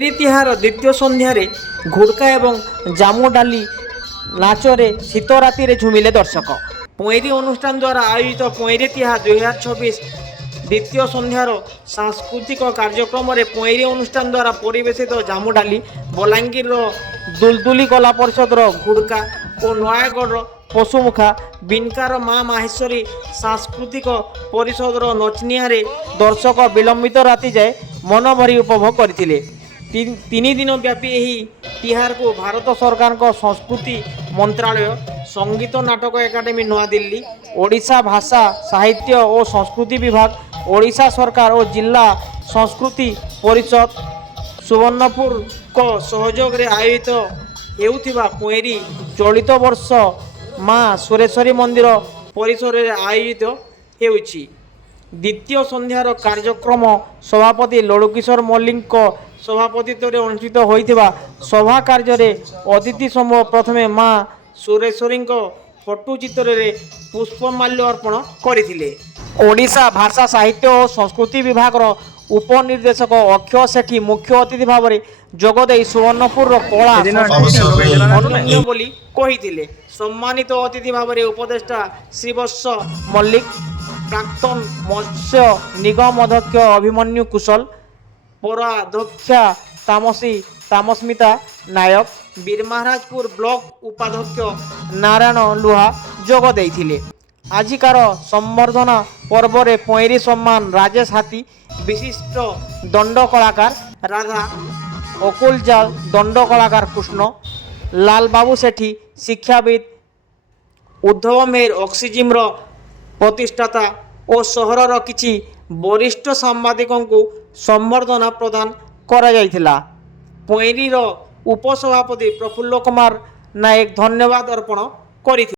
ତିହାର ଦ୍ୱିତୀୟ ସନ୍ଧ୍ୟାରେ ଘୁଡ଼କା ଏବଂ ଜାମୁ ଡାଲି ନାଚରେ ଶୀତ ରାତିରେ ଝୁମିଲେ ଦର୍ଶକ। ପଇଁରୀ ଅନୁଷ୍ଠାନ ଦ୍ୱାରା ଆୟୋଜିତ ପଇଁରୀ ତିହାର 2026 ଦ୍ୱିତୀୟ ସନ୍ଧ୍ୟାର ସାଂସ୍କୃତିକ କାର୍ଯ୍ୟକ୍ରମରେ ପଇଁରୀ ଅନୁଷ୍ଠାନ ଦ୍ୱାରା ପରିବେଷିତ ଜାମୁ ଡାଲି, ବଲାଙ୍ଗୀରର ଦୁଲଦୁଲି କଲା ପରିଷଦର ଘୁଡ଼କା ଓ ନୟାଗଡ଼ର ପଶୁମୁଖା ବିନକାର ମା ମାହେଶ୍ୱରୀ ସାଂସ୍କୃତିକ ପରିଷଦର ନଚନିଆରେ ଦର୍ଶକ ବିଳମ୍ବିତ ରାତି ଯାଏ ମନଭରି ଉପଭୋଗ କରିଥିଲେ। 3 ଦିନ ବ୍ୟାପୀ ଏହି ତିହାରକୁ ଭାରତ ସରକାରଙ୍କ ସଂସ୍କୃତି ମନ୍ତ୍ରାଳୟ, ସଙ୍ଗୀତ ନାଟକ ଏକାଡେମୀ ନୂଆଦିଲ୍ଲୀ, ଓଡ଼ିଶା ଭାଷା ସାହିତ୍ୟ ଓ ସଂସ୍କୃତି ବିଭାଗ, ଓଡ଼ିଶା ସରକାର ଓ ଜିଲ୍ଲା ସଂସ୍କୃତି ପରିଷଦ ସୁବର୍ଣ୍ଣପୁରଙ୍କ ସହଯୋଗରେ ଆୟୋଜିତ ହେଉଥିବା ପଇଁରୀ ଚଳିତ ବର୍ଷ ମା ସୁରେଶ୍ୱରୀ ମନ୍ଦିର ପରିସରରେ ଆୟୋଜିତ ହେଉଛି। ଦ୍ୱିତୀୟ ସନ୍ଧ୍ୟାର କାର୍ଯ୍ୟକ୍ରମ ସଭାପତି ଲଡ଼ୁକିଶୋର ମଲ୍ଲିକଙ୍କ ସଭାପତିତ୍ୱରେ ଅନୁଷ୍ଠିତ ହୋଇଥିବା ସଭା କାର୍ଯ୍ୟରେ ଅତିଥି ସମୂହ ପ୍ରଥମେ ମା ସୁରେଶ୍ୱରୀଙ୍କ ଫଟୋଚିତ୍ରରେ ପୁଷ୍ପମାଲ୍ୟ ଅର୍ପଣ କରିଥିଲେ। ଓଡ଼ିଶା ଭାଷା ସାହିତ୍ୟ ଓ ସଂସ୍କୃତି ବିଭାଗର ଉପନିର୍ଦ୍ଦେଶକ ଅକ୍ଷୟ ସେଠୀ ମୁଖ୍ୟ ଅତିଥି ଭାବରେ ଯୋଗଦେଇ ସୁବର୍ଣ୍ଣପୁରର କଳା ସଂସ୍କୃତି ଅନନ୍ୟ ବୋଲି କହିଥିଲେ। ସମ୍ମାନିତ ଅତିଥି ଭାବରେ ଉପଦେଷ୍ଟା ଶ୍ରୀବତ୍ସ ମଲ୍ଲିକ, ପ୍ରାକ୍ତନ ମତ୍ସ୍ୟ ନିଗମ ଅଧ୍ୟକ୍ଷ ଅଭିମନ୍ୟୁ କୁଶଲ, ପୌରାଧ୍ୟକ୍ଷା ତାମସ୍ମିତା ନାୟକ, ବୀରମହାରାଜପୁର ବ୍ଲକ ଉପାଧ୍ୟକ୍ଷ ନାରାୟଣ ଲୁହା ଯୋଗ ଦେଇଥିଲେ। ଆଜିକାର ସମ୍ବର୍ଦ୍ଧନା ପର୍ବରେ ପଇଁରୀ ସମ୍ମାନ ରାଜେଶ ହାତୀ, ବିଶିଷ୍ଟ ଦଣ୍ଡ କଳାକାର ରାଧା, ଅକୁଲ ଜାଲ, ଦଣ୍ଡ କଳାକାର କୃଷ୍ଣ, ଲାଲବାବୁ ସେଠୀ, ଶିକ୍ଷାବିତ୍ ଉଦ୍ଧବ ମେହେର, ଅକ୍ସିଜିମ୍ର ପ୍ରତିଷ୍ଠାତା ଓ ସହରର କିଛି ବରିଷ୍ଠ ସାମ୍ବାଦିକଙ୍କୁ ସମ୍ବର୍ଦ୍ଧନା ପ୍ରଦାନ କରାଯାଇଥିଲା। ପଇଁରୀର ଉପସଭାପତି ପ୍ରଫୁଲ୍ଲ କୁମାର ନାୟକ ଧନ୍ୟବାଦ ଅର୍ପଣ କରିଥିଲେ।